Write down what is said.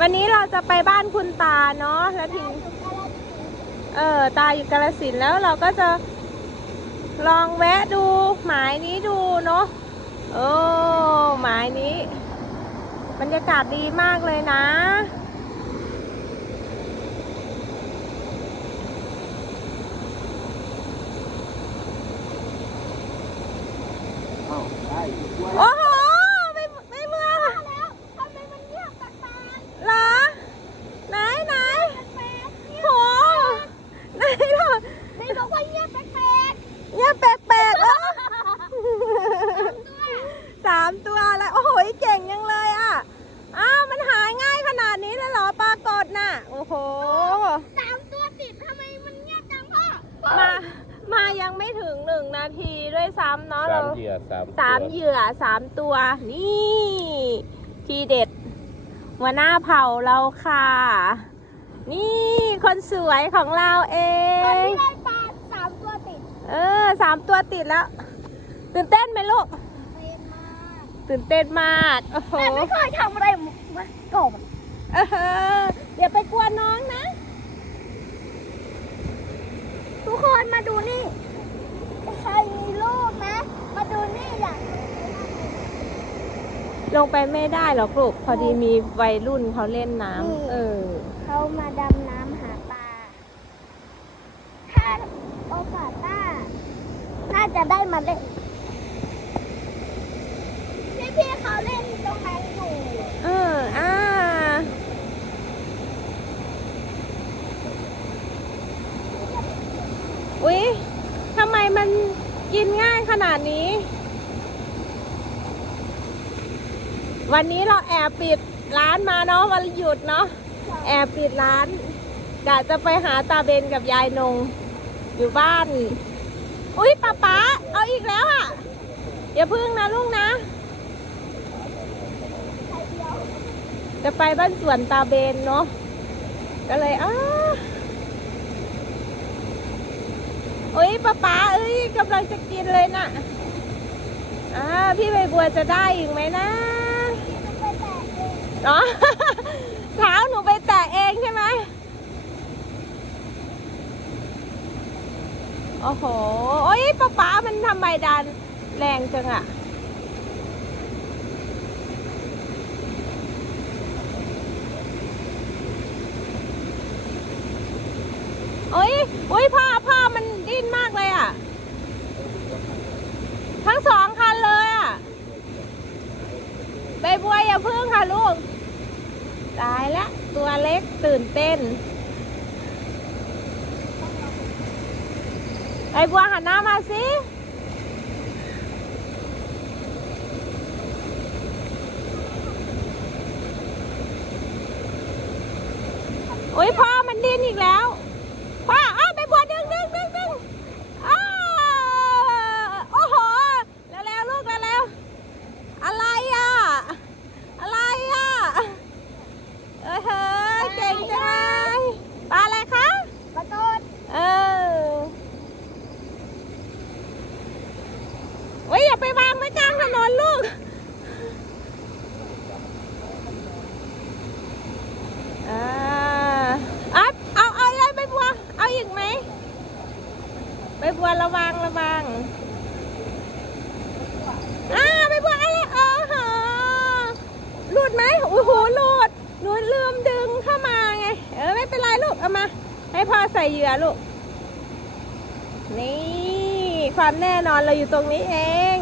วันนี้เราจะไปบ้านคุณตาเนาะแล้วทีเออตาอยู่กาลสินธุ์แล้วเราก็จะลองแวะดูหมายนี้ดูเนาะโอ้หมายนี้ บรรยากาศดีมากเลยนะเอ้าได้ด้วยโอ้โห ไม่ไม่เมื่อ แล้วทำไมมันเงียบแปลก เหรอ ไหนไหน ๆแปลกๆเงีย โหไหนเหรอ บไม่บอกว่าเงียบแปลก เนี่ยแปลกๆเออ ๆ สามตัว แล้วโอ้โหเก่งยังเลยอะ อ้าวมันหายง่ายขนาดนี้เลยเหรอปรากฏน่ะ โอ้โห สามตัวติดทำไมมันเงียบจังพ่อมา มายังไม่ถึงหนึ่งนาทีด้วยซ้ำเนาะสาเรามเหยื่อสามสามเหยื่อสามตัว นี่ ทีเด็ด หัวหน้าเผ่าเราค่ะ นี่คนสวยของเราเอตอนง ที่ได้ปลาสามตัวติด เออสามตัวติดแล้ว ตื่นเต้นไหมลูกเป็นมาก ตื่นเต้นมากโอ้โหแต่ไม่เคยทำอะไรมาก่อนเอออย่าไปกวนน้องนะ ทุกคนมาดูนี่ใครมีลูกนะ มาดูนี่อย่างลงไปไม่ได้หรอกลูกพอดีมีวัยรุ่นเขาเล่นน้นี่ำเออเขามาดำน้ำหาปลาถ้าโอกาสหน้าน่าจะได้มาเล่น พี่พี่ๆเขาเล่นตรงนั้นอยู่ เออ อ่า อุ๊ยทำไมมันกินง่ายขนาดนี้ วันนี้เราแอบปิดร้านมาเนาะวันหยุดเนาะแอบปิดร้านกะจะไปหาตาเบนกับยายนง อยู่บ้าน อุ๊ยป๊าป๊าเอาอีกแล้วอะ่ะ อย่าพึ่งนะลูกนะ จะไปบ้านสวนตาเบนเนาะก็เลยอ้า โอ้ยป๊าป๊าเอ้ยกำลังจะกินเลยน่ะอ่าพี่ใบบัวจะได้อีกไหมนะเนาะเท้าหนูไปแตะเองใช่ไหมโอ้โห โอ้ยป๊าป๊ามันทำไมดันแรงจังอะโอ้ยโอ้ยผ้าผ้ามันดิ้นมากเลยอะ ทั้งสองคันเลยอะใบบัว อย่าพึ่งค่ะลูก ตายละ ตัวเล็กตื่นเต้นใบบัวหันหน้ามาสิโอ้ยพ่อมันดิ้นอีกแล้วพ่ออ้าวไปบัวดึงดึงดึงดึงอ้าวโอ้โหแล้วแล้วๆลูกแล้วแล้วๆอะไรอะ อะไรอะ เอ้ยเฮ้ยเก่งจังเลยปลาอะไรคะ ปรากฏ เออโอ้ยอย่าไปวางไว้กลางถนนลูก อ่าอะเอาเอาเลยใบบัว เอาอีกไหมใบัวระวังระวังอ่าใบบัวอะไรเออหอหลุดไหมโอ้โหหลุดหนูลืมดึงเข้ามาไง เออไม่เป็นไรลูกเอามา ให้พ่อใส่เหยื่อลูก นี่ ความแน่นอนเราอยู่ตรงนี้เอง